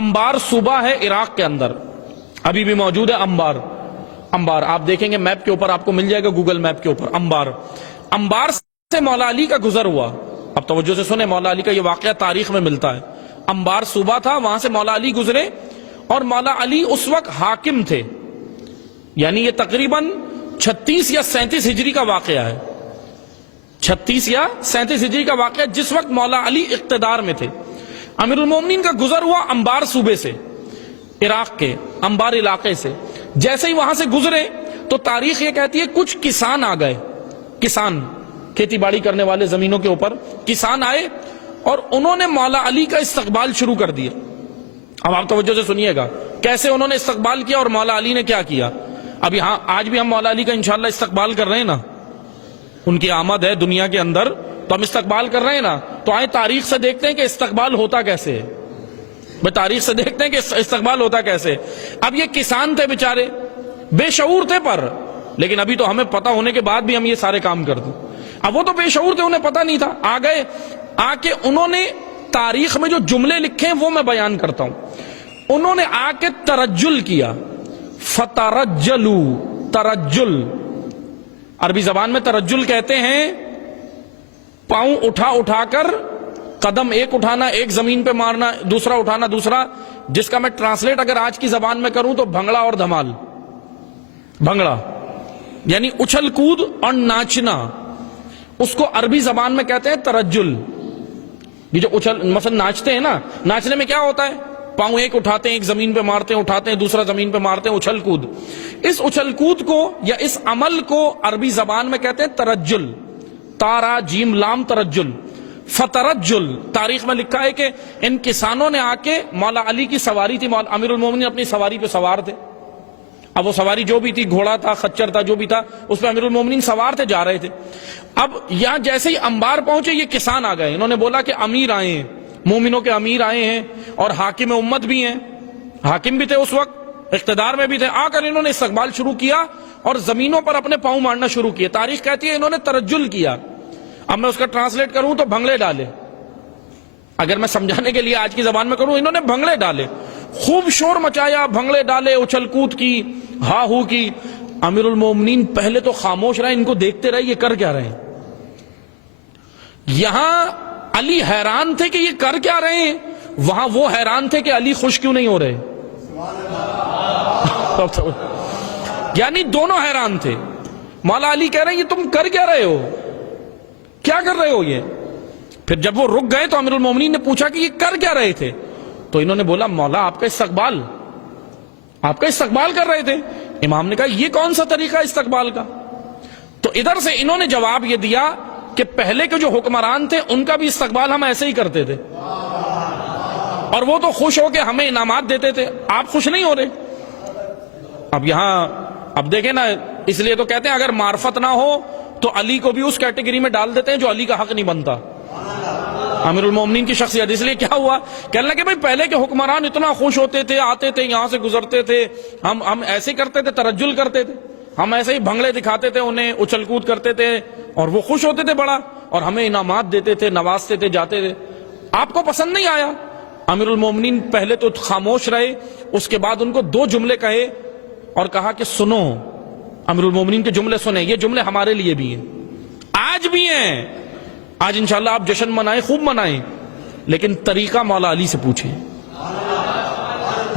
انبار صوبہ ہے عراق کے اندر، ابھی بھی موجود ہے انبار آپ دیکھیں گے میپ کے اوپر، آپ کو مل جائے گا گوگل میپ کے اوپر انبار سے مولا علی کا گزر ہوا۔ اب توجہ سے سنیں، مولا علی کا یہ واقعہ تاریخ میں ملتا ہے۔ انبار صوبہ تھا، وہاں سے مولا علی گزرے، اور مولا علی اس وقت حاکم تھے، یعنی یہ تقریباً 36 یا 37 ہجری کا واقعہ ہے، 36 یا 37 ہجری کا واقعہ، جس وقت مولا علی اقتدار میں تھے۔ امیر المومنین کا گزر ہوا انبار صوبے سے، عراق کے انبار علاقے سے۔ جیسے ہی وہاں سے گزرے تو تاریخ یہ کہتی ہے کچھ کسان آ گئے، کسان کھیتی باڑی کرنے والے زمینوں کے اوپر کسان آئے، اور انہوں نے مولا علی کا استقبال شروع کر دیا۔ اب آپ توجہ سے سنیے گا کیسے انہوں نے استقبال کیا اور مولا علی نے کیا کیا۔ اب یہاں آج بھی ہم مولا علی کا انشاءاللہ استقبال کر رہے ہیں نا، ان کی آمد ہے دنیا کے اندر تو ہم استقبال کر رہے ہیں نا، تو آئیں تاریخ سے دیکھتے ہیں کہ استقبال ہوتا کیسے ہے۔ بھئی تاریخ سے دیکھتے ہیں کہ استقبال ہوتا کیسے۔ اب یہ کسان تھے بیچارے، بے شعور تھے، پر لیکن ابھی تو ہمیں پتہ ہونے کے بعد بھی ہم یہ سارے کام کر دیں۔ اب وہ تو بے شعور تھے، انہیں پتہ نہیں تھا، آ گئے، آ کے انہوں نے تاریخ میں جو جملے لکھے ہیں وہ میں بیان کرتا ہوں۔ انہوں نے آ کے ترجل کیا، فترجلوا، ترجل عربی زبان میں ترجل کہتے ہیں پاؤں اٹھا کر، قدم ایک اٹھانا، ایک زمین پہ مارنا، دوسرا اٹھانا دوسرا، جس کا میں ٹرانسلیٹ اگر آج کی زبان میں کروں تو بھنگڑا اور دھمال۔ بھنگڑا یعنی اچھل کود اور ناچنا، اس کو عربی زبان میں کہتے ہیں ترجل۔ یہ جو مثلا ناچتے ہیں نا، ناچنے میں کیا ہوتا ہے، پاؤں ایک اٹھاتے ہیں، ایک زمین پہ مارتے ہیں، اٹھاتے ہیں دوسرا زمین پہ مارتے ہیں، اچھل کود۔ اس اچھل کود کو یا اس عمل کو عربی زبان میں کہتے ہیں ترجل، تارا جیم لام ترجل، فترجل۔ تاریخ میں لکھا ہے کہ ان کسانوں نے آ کے مولا علی کی سواری تھی، امیر المومنین اپنی سواری پہ سوار تھے، اب وہ سواری جو بھی تھی، گھوڑا تھا، خچر تھا، جو بھی تھا، اس پہ امیر المومنین سوار تھے، جا رہے تھے۔ اب یہاں جیسے ہی انبار پہنچے یہ کسان آ گئے، انہوں نے بولا کہ امیر آئے ہیں، مومنوں کے امیر آئے ہیں، اور حاکم امت بھی ہیں، حاکم بھی تھے اس وقت، اقتدار میں بھی تھے۔ آ کر انہوں نے استقبال شروع کیا اور زمینوں پر اپنے پاؤں مارنا شروع کیے۔ تاریخ کہتی ہے انہوں نے ترجل کیا۔ اب میں اس کا ٹرانسلیٹ کروں تو بھنگڑے ڈالے، اگر میں سمجھانے کے لیے آج کی زبان میں کروں، انہوں نے بھنگڑے ڈالے، خوب شور مچایا، بھنگڑے ڈالے، اچھل کود کی، ہا ہو کی۔ امیر المومنین پہلے تو خاموش رہے، ان کو دیکھتے رہے یہ کر کیا رہے ہیں۔ یہاں علی حیران تھے کہ یہ کر کیا رہے ہیں، وہاں وہ حیران تھے کہ علی خوش کیوں نہیں ہو رہے۔ یعنی دونوں حیران تھے۔ مولا علی کہہ رہے ہیں یہ تم کر کیا رہے ہو، کیا کر رہے ہو یہ۔ پھر جب وہ رک گئے تو امیر المومنین نے پوچھا کہ یہ کر کیا رہے تھے، تو انہوں نے بولا مولا آپ کا استقبال کر رہے تھے۔ امام نے کہا یہ کون سا طریقہ استقبال کا۔ تو ادھر سے انہوں نے جواب یہ دیا کہ پہلے کے جو حکمران تھے ان کا بھی استقبال ہم ایسے ہی کرتے تھے، اور وہ تو خوش ہو کے ہمیں انعامات دیتے تھے، آپ خوش نہیں ہو رہے۔ اب یہاں اب دیکھیں نا، اس لیے تو کہتے ہیں اگر معرفت نہ ہو تو علی کو بھی اس کیٹیگری میں ڈال دیتے ہیں جو علی کا حق نہیں بنتا۔ امیر المومنین کی شخصیت، اس لیے کیا ہوا، کہنے لگے بھائی پہلے کے حکمران اتنا خوش ہوتے تھے، آتے تھے، یہاں سے گزرتے تھے، ہم ایسے کرتے تھے، ترجل کرتے تھے، ہم ایسے ہی بھنگڑے دکھاتے تھے انہیں، اچھل کود کرتے تھے، اور وہ خوش ہوتے تھے بڑا، اور ہمیں انعامات دیتے تھے، نوازتے تھے، جاتے تھے، آپ کو پسند نہیں آیا۔ امیر المومنین پہلے تو خاموش رہے، اس کے بعد ان کو دو جملے کہے اور کہا کہ سنو، امیر المومنین کے جملے سنیں، یہ جملے ہمارے لیے بھی ہیں، آج بھی ہیں، آج انشاءاللہ آپ جشن منائیں، خوب منائیں، لیکن طریقہ مولا علی سے پوچھیں۔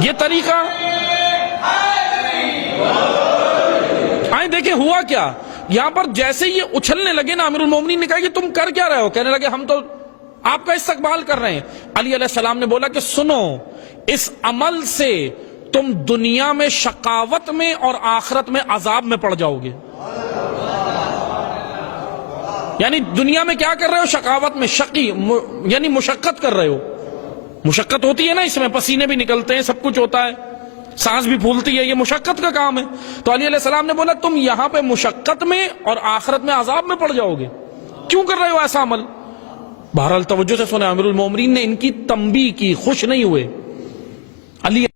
یہ طریقہ آئیں دیکھیں ہوا کیا۔ یہاں پر جیسے یہ اچھلنے لگے نا، امیر المومنین نے کہا کہ تم کر کیا رہے ہو، کہنے لگے ہم تو آپ کا استقبال کر رہے ہیں۔ علی علیہ السلام نے بولا کہ سنو، اس عمل سے تم دنیا میں شقاوت میں اور آخرت میں عذاب میں پڑ جاؤ گے۔ یعنی دنیا میں کیا کر رہے ہو، شقاوت میں، شقی یعنی مشقت کر رہے ہو، مشقت ہوتی ہے نا، اس میں پسینے بھی نکلتے ہیں، سب کچھ ہوتا ہے، سانس بھی پھولتی ہے، یہ مشقت کا کام ہے۔ تو علی علیہ السلام نے بولا تم یہاں پہ مشقت میں اور آخرت میں عذاب میں پڑ جاؤ گے، کیوں کر رہے ہو ایسا عمل۔ بہرحال توجہ سے سنیں، امیر المومنین نے ان کی تنبیہ کی، خوش نہیں ہوئے۔ علی